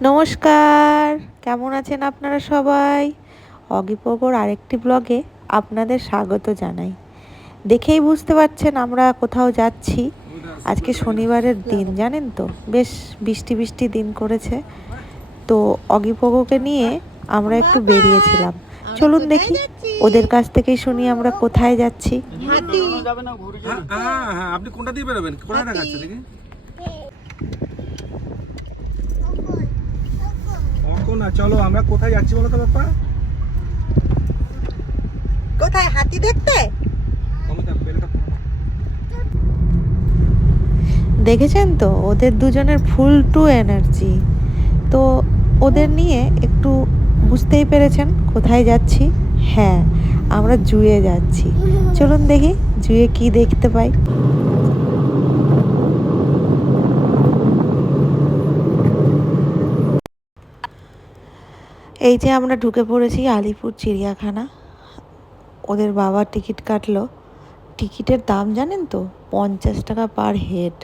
নমস্কার, কেমন আছেন আপনারা সবাই? অগিপগোর আরেকটি ব্লগে আপনাদের স্বাগত জানাই। দেখেই বুঝতে পারছেন আমরা কোথাও যাচ্ছি। আজকে শনিবারের দিন, জানেন তো, বেশ বৃষ্টি বৃষ্টি দিন করেছে। তো অগিপগোকে নিয়ে আমরা একটু বেরিয়েছিলাম। চলুন দেখি ওদের কাছ থেকেই শুনি আমরা কোথায় যাচ্ছি। আপনি কোনটা দিয়ে বেরোবেন? কোথায় দেখাচ্ছে দেখি? না, চলো আমরা কোথায় যাচ্ছি বলো তো বাপ্পা? কোথায়? হাতি দেখতে। দেখেছেন তো ওদের দুজনের ফুল টু এনার্জি। তো ওদের নিয়ে একটু বুঝতেই পেরেছেন কোথায় যাচ্ছি। হ্যাঁ, আমরা জুয়ে যাচ্ছি। চলুন দেখি জুয়ে কি দেখতে পাই। এই যে আমরা ঢুকে পড়েছি আলিপুর চিড়িয়াখানা। ওদের বাবা টিকিট কাটলো। টিকিটের দাম জানেন তো, 50 টাকা পার হেড।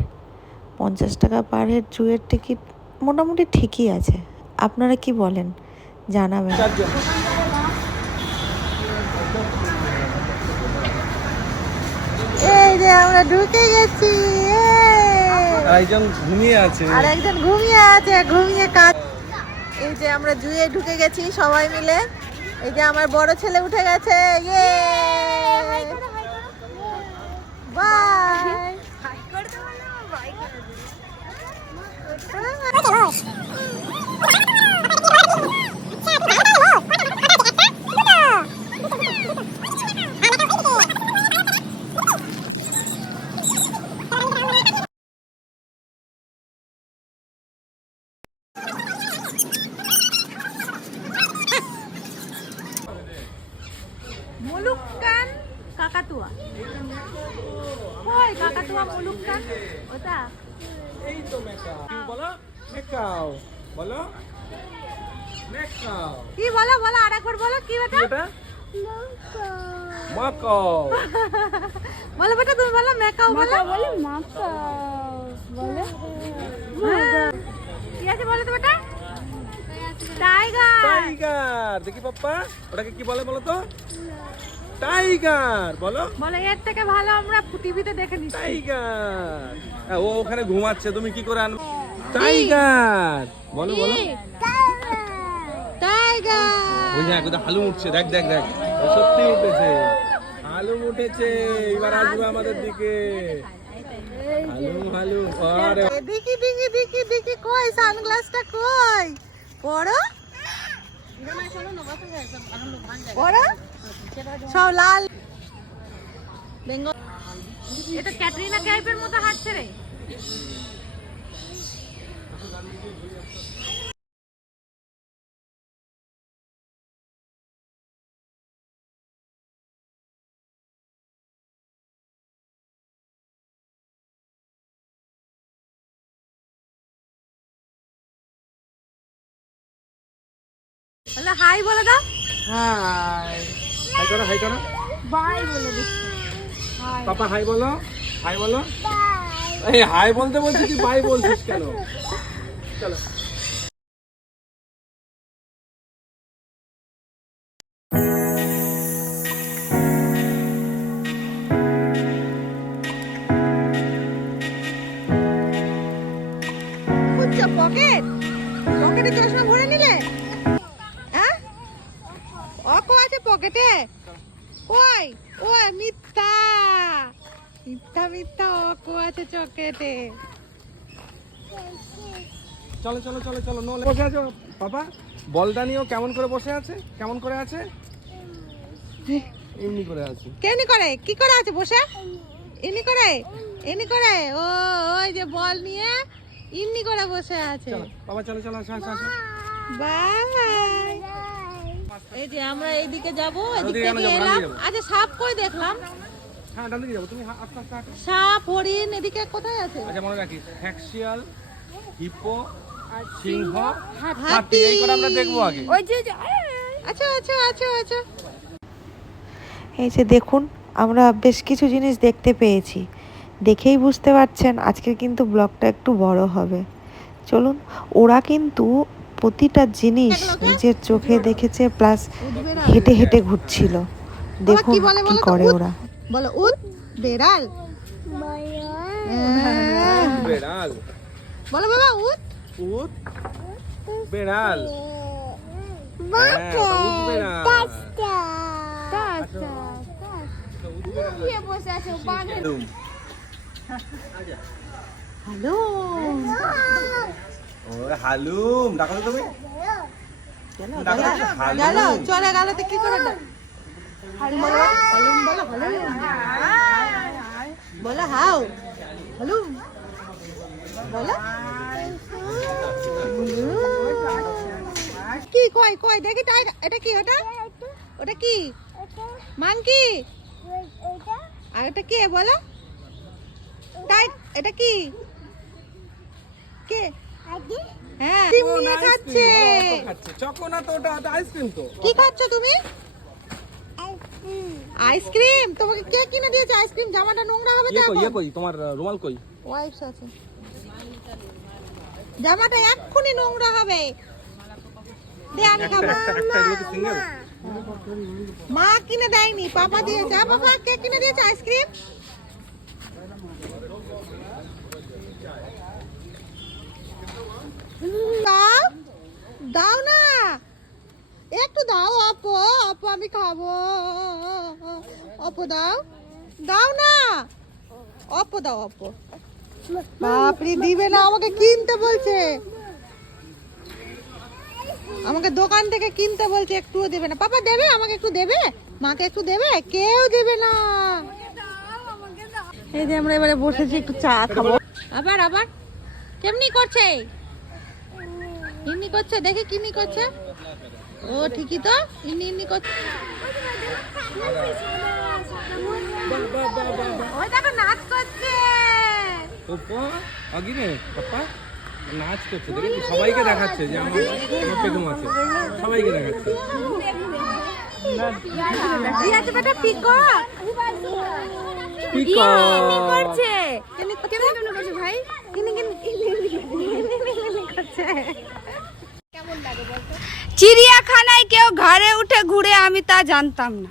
50 টাকা পার হেড জুয়ের টিকিট মোটামুটি ঠিকই আছে। আপনারা কি বলেন জানাবেন। এই যে আমরা ঢুকে গেছি। একজন ঘুমিয়ে আছে, আর একজন ঘুমিয়ে আছে, ঘুমিয়ে কাজ। এই যে আমরা জুয়ে ঢুকে গেছি সবাই মিলে। এই যে আমার বড় ছেলে উঠে গেছে। ইয়ে বাই। মুলুক্কান কাকাতুয়া। কই কাকাতুয়া মুলুক্কান? ওটা এই তো মেকাও। বলো মেকাও, বলো মেকাও। কি বলো? বলো আরেকবার বলো। কি বেটা? এটা মাকাও। বলো বেটা, তুমি বলো মেকাও। বলো বলে মাকাও বলে। কি আছে বলো তো বেটা? টাইগার। টাইগার। দেখি পাপ্পা ওটাকে কি বলে বলো তো? টাইগার বলো। বলো এর থেকে ভালো আমরা টিভিতে দেখে নিচ্ছি। টাইগার। ও ওখানে ঘুমাচ্ছে, তুমি কি করে আনবে? টাইগার বলো বলো। টাইগার। ওই যে কোথাও হালুম উঠছে, দেখ দেখ দেখ, সত্যি উঠেছে, হালুম উঠেছে। এবার আসবে আমাদের দিকে। হালুম হালুম। আরে দেখি দেখি দেখি দেখি, কই সানগ্লাসটা কই? পড়ো পড়ো। সব লাল বেঙ্গল। এটা ক্যাটরিনা কাইফের মতো হাঁটছে রে। বলে হাই বলে দাও। হাই। হাই করো, হাই করো। বাই বলে দিচ্ছি। পাপা হাই বলো, হাই বলো। এই হাই বলতে বলছি, তুই বাই বলছিস কেন? চলো। খুঁজছো পকেট? পকেটে চশমা ভরে নিলে? হ্যাঁ, অকো আছে পকেটে। কই? ও মিথ্যা মিথ্যা মিথ্যা, অকো আছে চকেটে। চলো চলো চলো চলো। নো বসে আছো পাপা? বলটা নিয়েও কেমন করে বসে আছে? কেমন করে আছে? এমনি করে আছে। কেমনি করে? কি করে আছে বসে? এমনি করে? এমনি করে? ও ওই যে বল নিয়ে এমনি করে বসে আছে। চলো বাবা, চলো চলো, আসো আসো আসো। বাই। এই যে আমরা এইদিকে যাবো, এদিক ওদিকে কেন থেকে যাবো? এলাম। ডান দিকে যাবো। আচ্ছা সাপ কই দেখলাম? হ্যাঁ, ডান দিকে যাবো। তুমি আস্তে আস্তে হাঁটো। সাপ, হরিণ এদিকে কোথায় আছে? আচ্ছা মনে রাখিস, ফ্যাক্সিয়াল, হিপো, সিংহ, হাতি, হাতি। এই করে আমরা দেখবো আগে। ওই যে আচ্ছা আচ্ছা আচ্ছা আচ্ছা। এই যে দেখুন, আমরা বেশ কিছু জিনিস দেখতে পেয়েছি। দেখেই বুঝতে পারছেন আজকের কিন্তু ব্লগটা একটু বড় হবে। চলুন, ওরা কিন্তু প্রতিটা জিনিস নিজের চোখে দেখেছে, প্লাস হেঁটে হেঁটে ঘুরছিল। দেখুন কি করে ওরা। বলো উট বেড়াল। বেড়াল। বলো বাবা উট। উট বেড়াল। হ্যাঁ, ওটা উট বেড়াল। হ্যালো ওরে হালুম ডাকো তো তুমি। ডাকো তো, গেল হালুম। চলে গেল তো কি করে হালুম বলো হালুম বলো হালুম বলো হাউ হালুম বলো কি কই কই দেখি টাইগার। এটা কি ওটা ওটা কি মাংকি আর এটা কে বলো এটা কি কে হ্যাঁ ডিম নিয়ে খাচ্ছে। চকোনা তো ওটা আইসক্রিম তো। কি খাচ্ছ তুমি আইসক্রিম তোমাকে কে কিনে দিয়েছে আইসক্রিম জামাটা নোংরা হবে তো ইয়ে এখন কই তোমার রুমাল কই? ওয়াইপস আছে জামাটা এক্ষুনি নোংরা হবে দে আমি খাবো একটা এগুলো সিঙ্গেল। মা কিনে দেয়নি পাপা দিয়েছে বাবা কে কিনে দিয়েছে আইসক্রিম দাও দাও না একটু দাও আপু আপু আমি খাবো আপু দাও দাও না আপু দাও আপু বাপরে দিবে না আমাকে কিনতে বলছে আমাকে দোকান থেকে কিনতে বলছে একটুও দেবে না পাপা দেবে আমাকে একটু দেবে মাকে একটু দেবে কেউ দেবে না এই যে আমরা এবারে বসেছি একটু চা খাবো আবার আবার কেমনি করছে ইমনি করছে দেখি কিনি করছে ও ঠিকই তো ইমনি ইমনি করছে ওই দেখো নাচ করছে ওপা আগিনে পাপা নাচ করছে দেখেছি সবাইকে দেখাচ্ছে যে আমার পেটুম আছে সবাইকে দেখাচ্ছে কি আছে বেটা পিকক পিকক করছে কেমনি করছে ভাই কিনি করছে চিড়িয়াখানায় কেউ ঘরে উঠে ঘুরে আমি তা জানতাম না।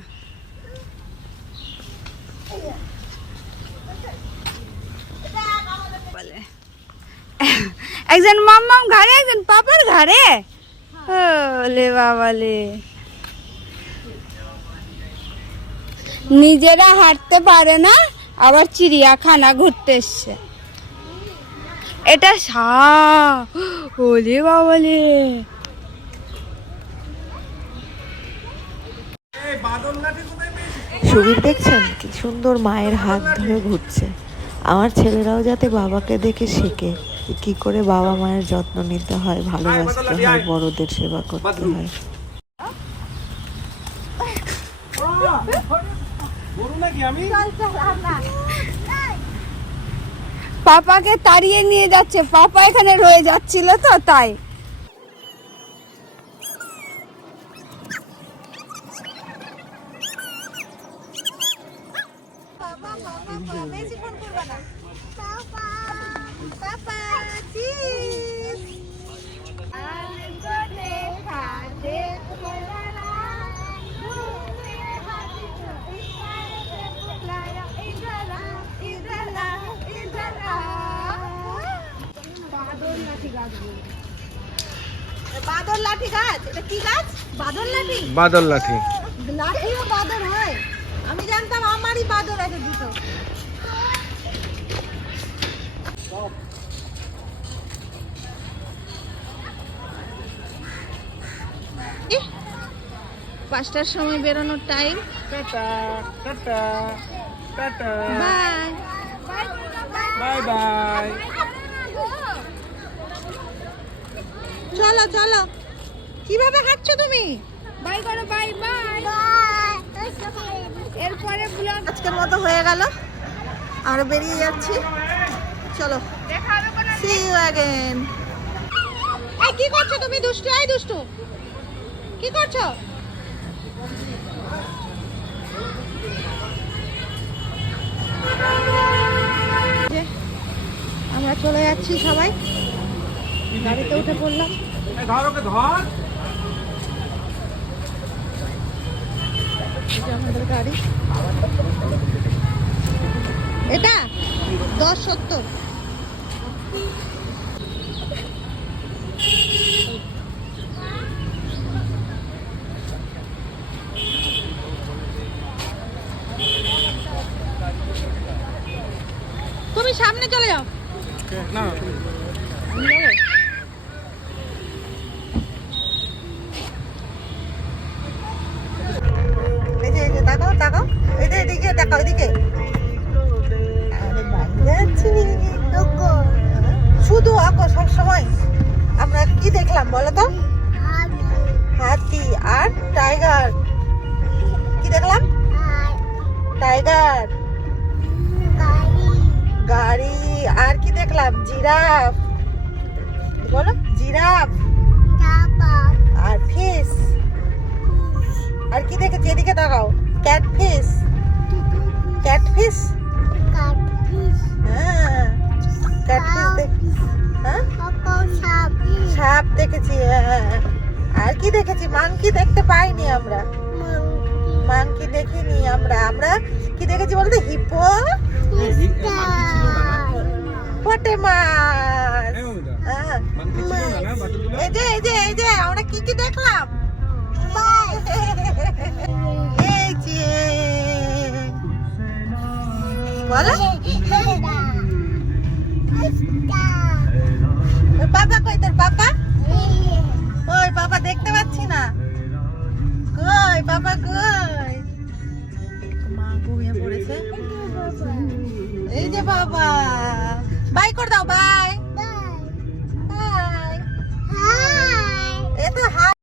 বলে একজন মাম্মাম ঘরে একজন পাপার ঘরে ওলে বাবালে নিজেরা হাঁটতে পারে না আবার চিড়িয়াখানা ঘুরতে এসছে। এটা ওলে বাবালে সুবীর দেখছেন কি সুন্দর মায়ের হাত ধরে ঘুরছে। আমার ছেলেরাও যাতে বাবাকে দেখে শেখে যে কি করে বাবা মায়ের যত্ন নিতে হয়, ভালোবাসতে হয়, বড়দের সেবা করতে হয়। পাপাকে তাড়িয়ে নিয়ে যাচ্ছে, পাপা এখানে রয়ে যাচ্ছিল তো তাই। বেশিক্ষণ করবে না পাপা চিজ বাদর লাঠি গাছ এটা কি গাছ বাদর লাঠি বাদল লাঠি লাঠিও বাদর হয় আমি জানতাম আমারই বাদর আছে দুটো পাঁচটার সময় বেরোনোর time tata tata tata bye bye bye চলো চলো কিভাবে হাঁটছো তুমি বাই করো, বাই বাই। এরপরে ব্লগ আজকের মতো হয়ে গেল আরো বেরিয়ে যাচ্ছি চলো সি ইউ অ্যাগেন এই কি করছো তুমি দুষ্টু এই দুষ্টু কি করছো আমরা চলে যাচ্ছি সবাই গাড়িতে উঠে পড়লাম। ধর ওকে ধর। এই যে আমাদের গাড়ি, এটা 1070। তুমি সামনে চলে যাও। না এই যে তাকাও তাকাও, এই যে এদিকে তাকাও, এদিকে। আরে বাইরে আছি। শুধু আঁকো সব সময়। আমরা কি দেখলাম বলো তো? হাতি আর টাইগার। কি দেখলাম? টাইগার, গাড়ি, আর কি দেখলাম? জিরাফ। বলো, জিরাফ আর ফিশ। আর কি দেখেছি? এদিকে তাকাও, ক্যাটফিশ। ক্যাটফিশ, হ্যাঁ ক্যাটফিশ। হ্যাঁ, সাপ দেখেছি। হ্যাঁ, আর কি দেখেছি? মাংকি দেখতে পাইনি আমরা, মাংকি দেখিনি আমরা। আমরা কি দেখেছি বলতো? হিপো, ফটে মাছ। হ্যাঁ, এই যে এই যে এই যে আমরা কি কি দেখলাম? এই যে বলো, বাবা কই? তোর বাবা